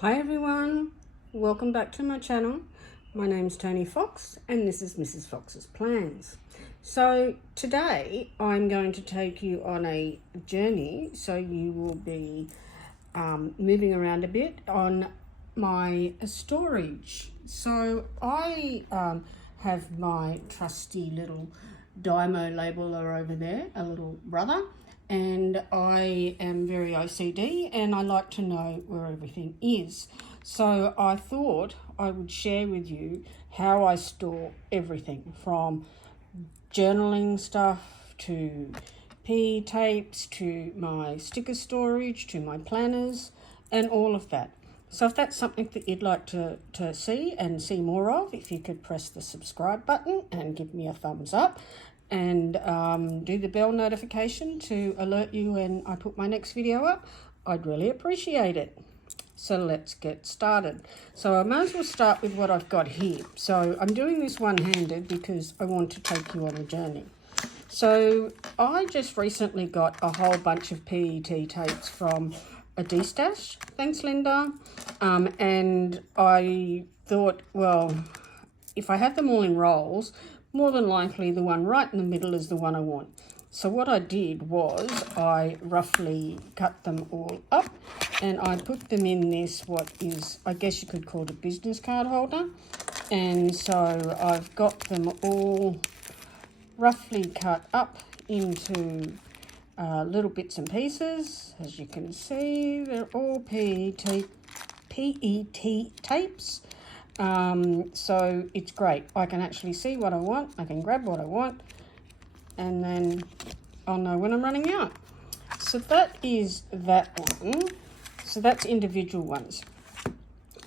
Hi everyone, welcome back to my channel. My name's Tony Fox and this is Mrs. Fox's Plans. So today I'm going to take you on a journey, so you will be moving around a bit on my storage. So I have my trusty little Dymo labeler over there, a little brother, and I am very OCD and I like to know where everything is. So I thought I would share with you how I store everything, from journaling stuff to PE tapes to my sticker storage to my planners and all of that. So if that's something that you'd like to see and see more of, if you could press the subscribe button and give me a thumbs up, and do the bell notification to alert you when I put my next video up, I'd really appreciate it. So let's get started. So I might as well start with what I've got here. So I'm doing this one-handed because I want to take you on a journey. So I just recently got a whole bunch of PET tapes from a D-stash. Thanks, Linda. And I thought, well, if I have them all in rolls, more than likely the one right in the middle is the one I want. So what I did was I roughly cut them all up and I put them in this, what is, I guess you could call it a business card holder. And so I've got them all roughly cut up into little bits and pieces. As you can see, they're all PET tapes. So it's great. I can actually see what I want. I can grab what I want, and then I'll know when I'm running out. So that is that one. So that's individual ones.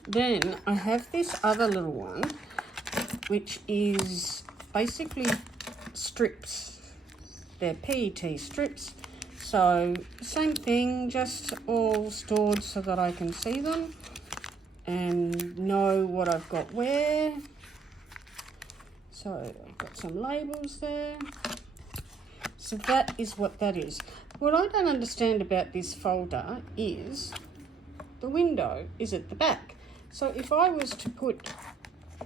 Then I have this other little one, which is basically strips. They're PET strips. So same thing, just all stored so that I can see them and know what I've got where. So I've got some labels there. So that is what that is. What I don't understand about this folder is the window is at the back. So if I was to put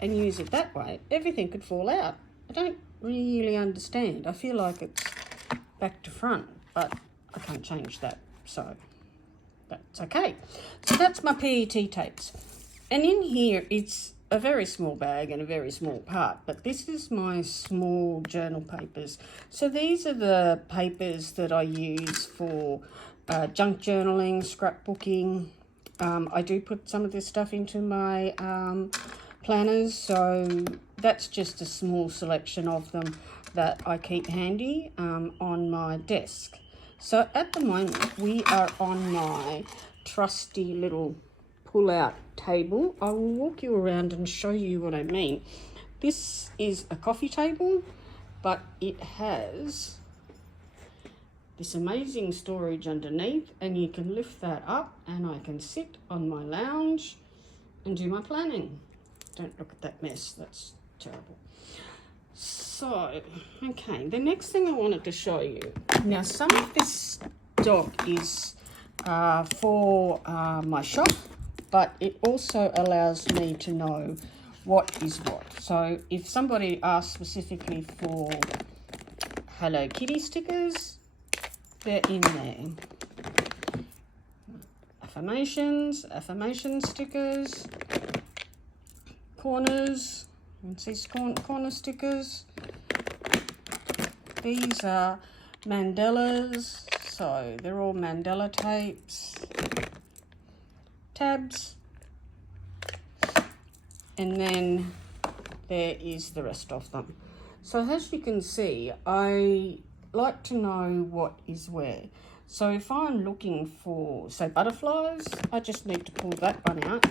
and use it that way, everything could fall out. I don't really understand. I feel like it's back to front, but I can't change that. So that's okay. So that's my PET tapes. And in here, it's a very small bag and a very small part, but this is my small journal papers. So these are the papers that I use for junk journaling, scrapbooking. I do put some of this stuff into my planners, so that's just a small selection of them that I keep handy on my desk. So at the moment, we are on my trusty little pull-out table. I will walk you around and show you what I mean. This is a coffee table, but it has this amazing storage underneath, and you can lift that up and I can sit on my lounge and do my planning. Don't look at that mess, that's terrible. So, okay, the next thing I wanted to show you. Now, some of this stock is for my shop, but it also allows me to know what is what. So if somebody asks specifically for Hello Kitty stickers, they're in there. Affirmation stickers, corners, you can see corner stickers. These are mandalas, so they're all mandala tapes, tabs, and then there is the rest of them. So as you can see, I like to know what is where. So if I'm looking for, say, butterflies, I just need to pull that one out,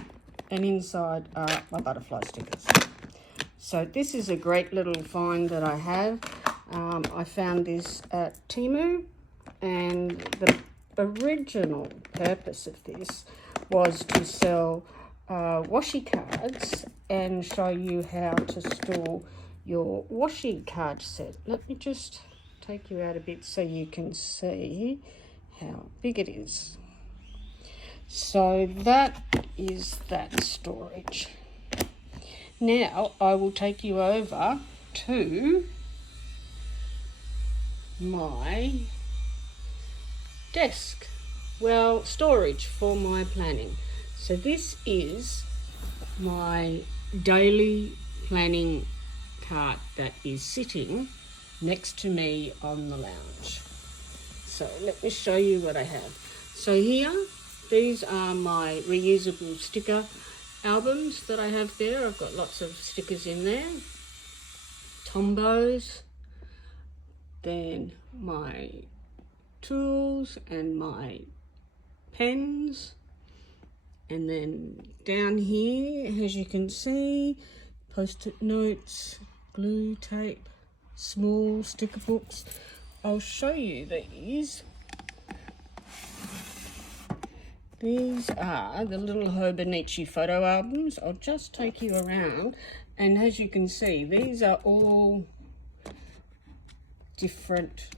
and inside are my butterfly stickers. So this is a great little find that I have. I found this at Temu, and the original purpose of this was to sell washi cards and show you how to store your washi card set. Let me just take you out a bit so you can see how big it is. So that is that storage. Now I will take you over to my desk. Well, storage for my planning. So this is my daily planning cart that is sitting next to me on the lounge. So let me show you what I have. So here, these are my reusable sticker albums that I have there. I've got lots of stickers in there. Tombos, then my tools and my pens, and then down here, as you can see, post-it notes, glue tape, small sticker books. I'll show you these. These are the little Hobonichi photo albums. I'll just take you around, and as you can see, these are all different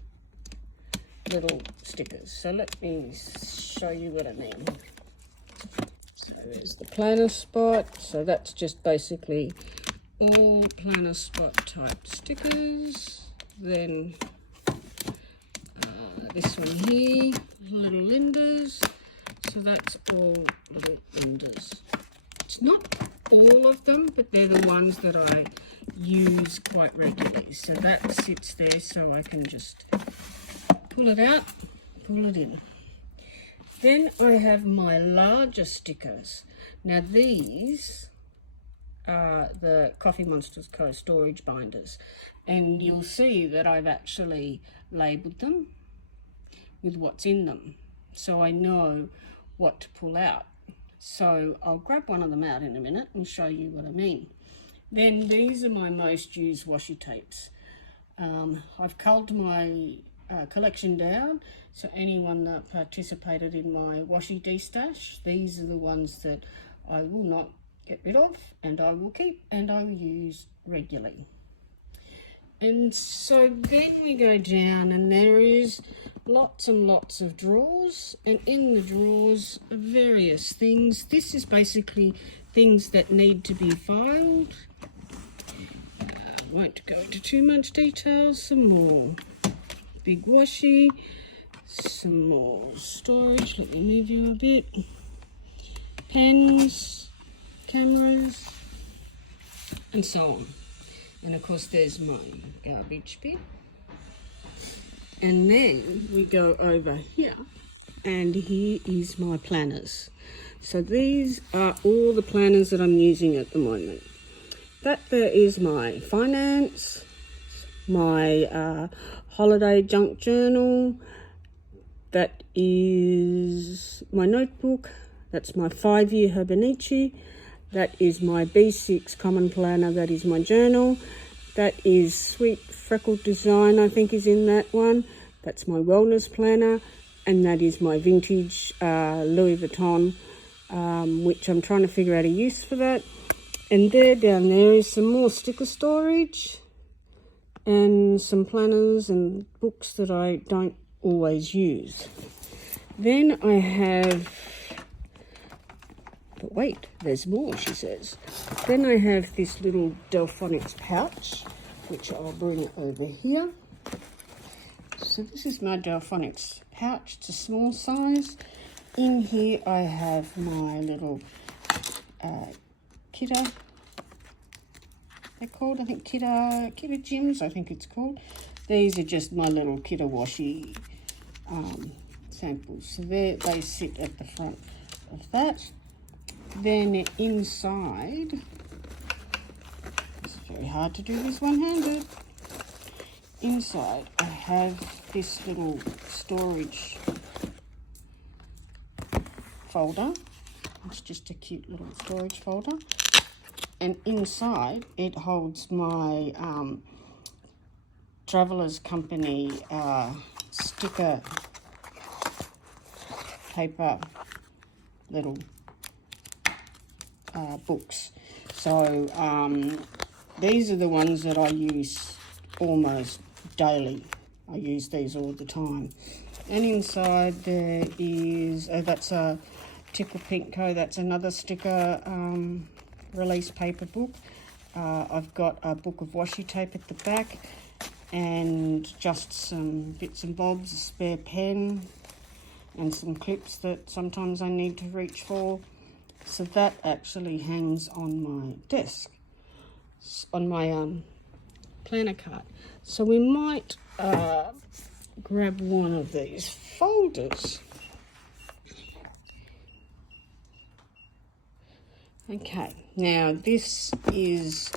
little stickers. So let me show you what I mean. So there's the planner spot. So that's just basically all planner spot type stickers. Then this one here, little Lindas. So that's all little Lindas. It's not all of them, but they're the ones that I use quite regularly. So that sits there, so I can just pull it out, pull it in. Then I have my larger stickers. Now these are the Coffee Monsters Co. storage binders, and you'll see that I've actually labelled them with what's in them, so I know what to pull out. So I'll grab one of them out in a minute and show you what I mean. Then these are my most used washi tapes. I've culled my collection down, so anyone that participated in my washi de-stash, these are the ones that I will not get rid of, and I will keep and I will use regularly. And so then we go down, and there is lots and lots of drawers, and in the drawers are various things. This is basically things that need to be filed. Won't go into too much detail. Some more big washi, some more storage. Let me move you a bit. Pens, cameras, and so on. And of course there's my garbage bin. And then we go over here, and here is my planners. So these are all the planners that I'm using at the moment. That there is my finance, my holiday junk journal, that is my notebook, that's my 5-year Hobonichi, that is my B6 common planner, that is my journal, that is Sweet Freckled Design, I think is in that one, that's my wellness planner, and that is my vintage Louis Vuitton, which I'm trying to figure out a use for that. And there down there is some more sticker storage and some planners and books that I don't always use. Then I have, but wait, there's more, she says. Then I have this little Delphonics pouch, which I'll bring over here. So this is my Delphonics pouch. It's a small size. In here I have my little Kidder, they're called, I think Kidder Gyms, I think it's called. These are just my little Kidder washi samples. So they sit at the front of that. Then inside, it's very hard to do this one-handed. Inside I have this little storage folder. It's just a cute little storage folder, and inside it holds my Travelers Company sticker paper little books. So these are the ones that I use almost daily. I use these all the time. And inside there is, that's a Tickle Pink Co. That's another sticker release paper book. I've got a book of washi tape at the back and just some bits and bobs, a spare pen and some clips that sometimes I need to reach for. So that actually hangs on my desk, on my planner card. So we might grab one of these folders. Okay, now this is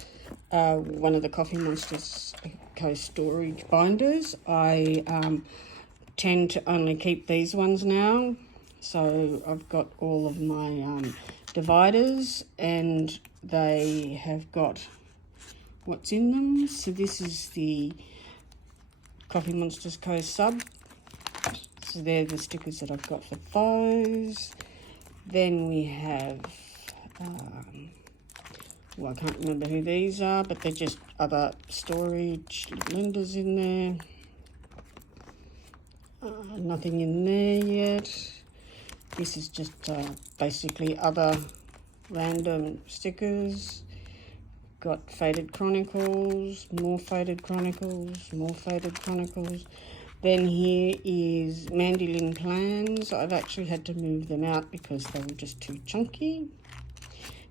one of the Coffee Monsters Co storage binders. I tend to only keep these ones now. So I've got all of my dividers and they have got what's in them. So this is the Coffee Monsters Co sub. So they're the stickers that I've got for those. Then we have well, I can't remember who these are, but they're just other storage lenders in there. Nothing in there yet. This is just basically other random stickers. Got Faded Chronicles, more Faded Chronicles, more Faded Chronicles. Then here is Mandolin Plans. I've actually had to move them out because they were just too chunky.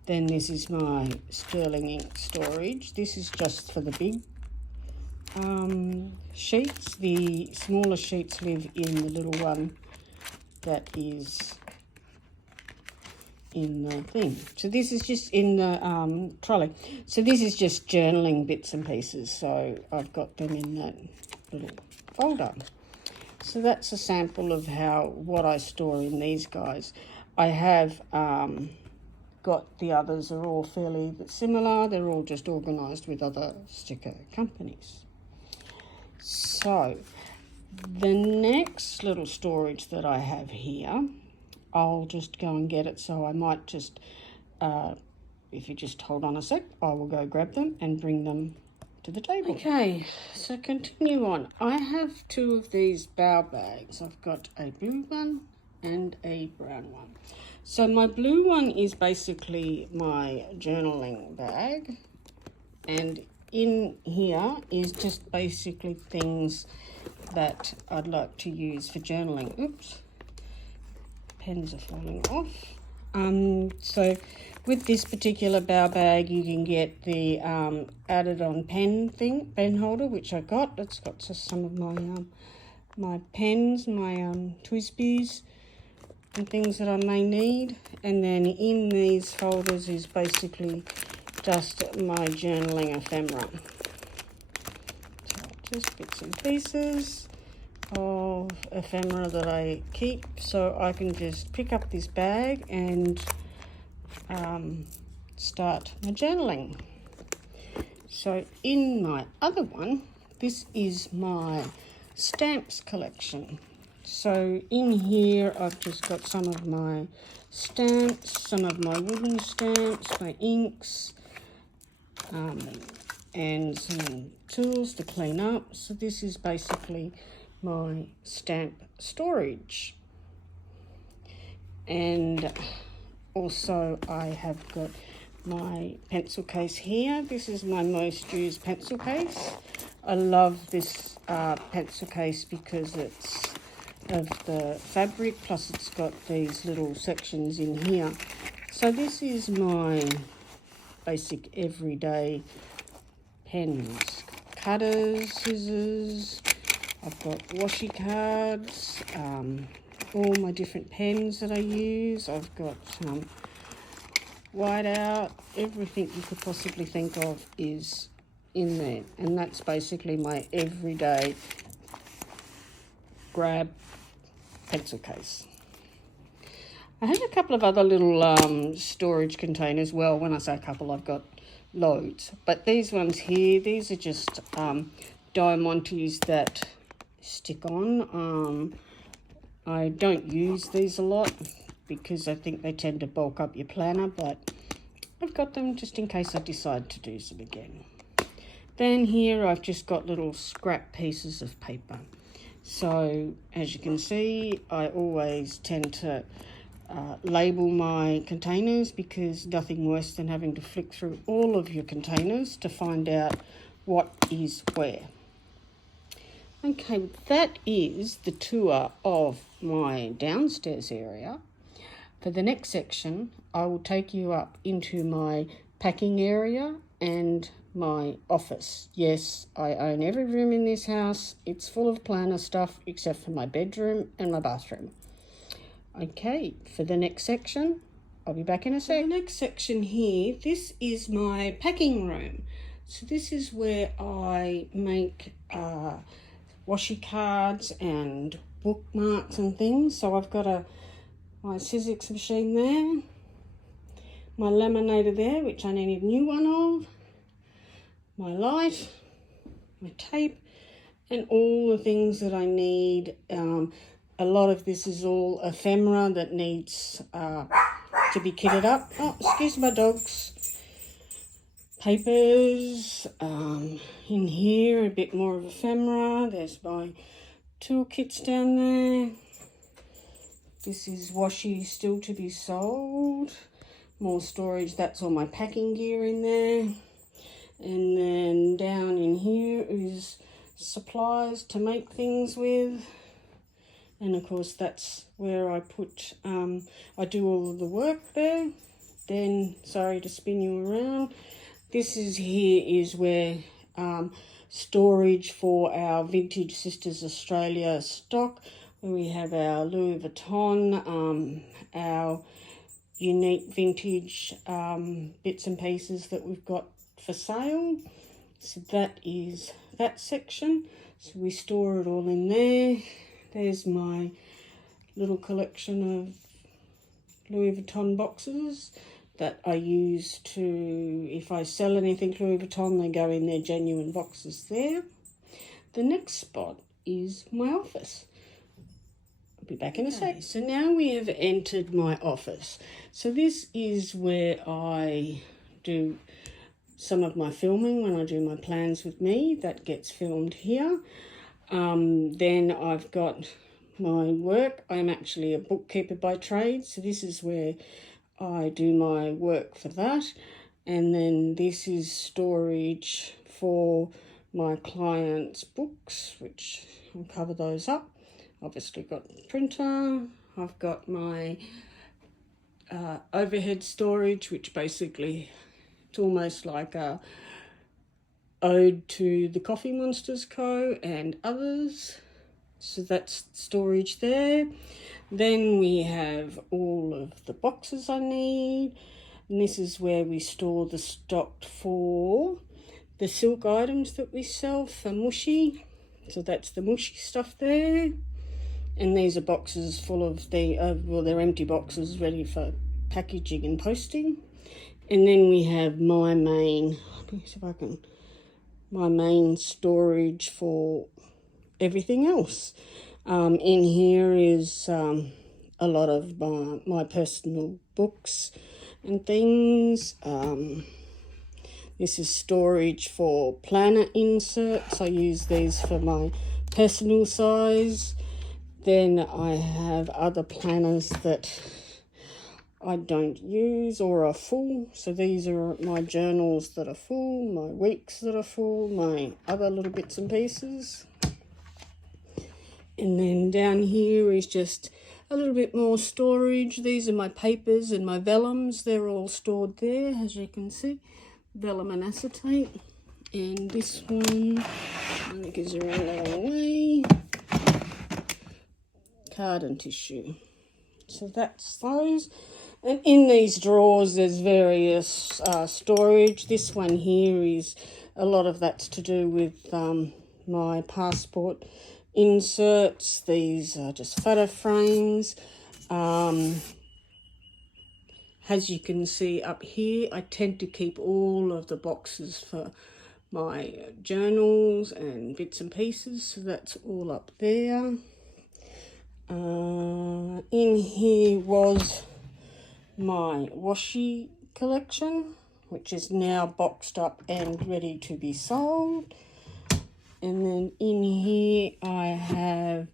Then this is my sterling ink storage. This is just for the big sheets. The smaller sheets live in the little one that is in the thing. So this is just in the trolley. So this is just journaling bits and pieces. So I've got them in that little folder. So that's a sample of what I store in these guys. I have got the others are all fairly similar. They're all just organised with other sticker companies. So the next little storage that I have here, I'll just go and get it. So I might just, if you just hold on a sec, I will go grab them and bring them to the table. Okay, so continue on. I have two of these bow bags. I've got a blue one and a brown one. So my blue one is basically my journaling bag, and in here is just basically things that I'd like to use for journaling. Oops, pens are falling off. So with this particular bow bag, you can get the added on pen holder, which I got. It's got just some of my my pens, my Twisbies and things that I may need. And then in these folders is basically just my journaling ephemera. So just bits and pieces of ephemera that I keep, so I can just pick up this bag and start my journaling. So in my other one, this is my stamps collection. So in here I've just got some of my stamps, some of my wooden stamps, my inks, and some tools to clean up. So this is basically my stamp storage. And also I have got my pencil case here. This is my most used pencil case. I love this pencil case because it's of the fabric, plus it's got these little sections in here. So this is my basic everyday pens, cutters, scissors. I've got washi cards, all my different pens that I use. I've got whiteout, everything you could possibly think of is in there. And that's basically my everyday grab pencil case. I have a couple of other little storage containers. Well, when I say a couple, I've got loads. But these ones here, these are just diamantes that stick on. I don't use these a lot because I think they tend to bulk up your planner, but I've got them just in case I decide to do some again. Then here I've just got little scrap pieces of paper. So as you can see, I always tend to label my containers, because nothing worse than having to flick through all of your containers to find out what is where. Okay, that is the tour of my downstairs area. For the next section, I will take you up into my packing area and my office. Yes, I own every room in this house. It's full of planner stuff except for my bedroom and my bathroom. Okay, for the next section, I'll be back in a sec. The next section here, this is my packing room. So this is where I make washi cards and bookmarks and things. So I've got my Sizzix machine there, my laminator there, which I need a new one of, my light, my tape, and all the things that I need. A lot of this is all ephemera that needs to be kitted up. Oh, excuse my dogs. Papers. In here, a bit more of ephemera. There's my toolkits down there. This is washi still to be sold. More storage. That's all my packing gear in there. And then down in here is supplies to make things with. And of course that's where I put, I do all of the work there. Then, sorry to spin you around. This is where storage for our Vintage Sisters Australia stock. Where we have our Louis Vuitton, our unique vintage bits and pieces that we've got for sale. So that is that section. So we store it all in there. There's my little collection of Louis Vuitton boxes that I use to, if I sell anything Louis Vuitton, they go in their genuine boxes there. The next spot is my office. I'll be back in a sec. So now we have entered my office. So this is where I do some of my filming when I do my plans with me. That gets filmed here. Then I've got my work. I'm actually a bookkeeper by trade, so this is where I do my work for that. And then this is storage for my clients' books, which I'll cover those up. Obviously got the printer. I've got my overhead storage, which basically it's almost like a ode to the Coffee Monsters Co. and others. So that's storage there. Then we have all of the boxes I need. And this is where we store the stock for the silk items that we sell for mushy. So that's the mushy stuff there. And these are boxes full of well, they're empty boxes ready for packaging and posting. And then we have my main, let me see if I can, my main storage for everything else. In here is a lot of my personal books and things. This is storage for planner inserts. I use these for my personal size. Then I have other planners that I don't use or are full. So these are my journals that are full, my weeks that are full, my other little bits and pieces. And then down here is just a little bit more storage. These are my papers and my vellums. They're all stored there, as you can see. Vellum and acetate. And this one, I think is around the wrong way. Card and tissue. So that's those. And in these drawers there's various storage. This one here is, a lot of that's to do with my passport inserts. These are just photo frames. As you can see up here, I tend to keep all of the boxes for my journals and bits and pieces, so that's all up there. In here was my washi collection, which is now boxed up and ready to be sold. And then in here I have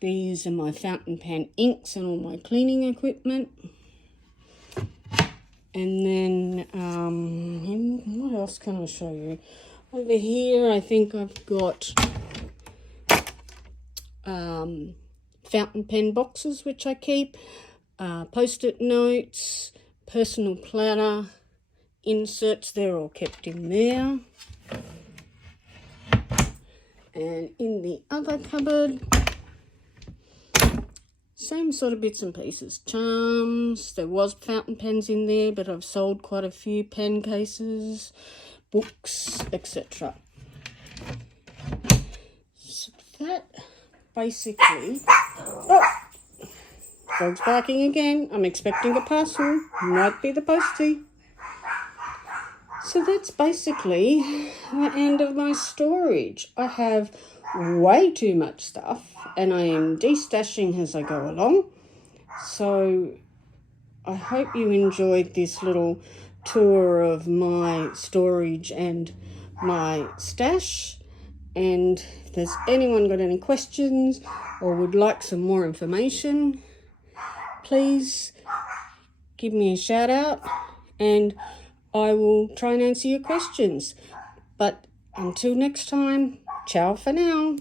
These are my fountain pen inks and all my cleaning equipment. And then, what else can I show you? Over here, I think I've got fountain pen boxes, which I keep, post-it notes, personal planner, inserts, they're all kept in there. And in the other cupboard, same sort of bits and pieces. Charms, there was fountain pens in there, but I've sold quite a few pen cases, books, etc. So that basically... Oh! Dog's barking again. I'm expecting a parcel. Might be the postie. So that's basically the end of my storage. I have way too much stuff and I am destashing as I go along. So I hope you enjoyed this little tour of my storage and my stash. And if there's anyone got any questions or would like some more information, please give me a shout out and I will try and answer your questions. But until next time, ciao for now.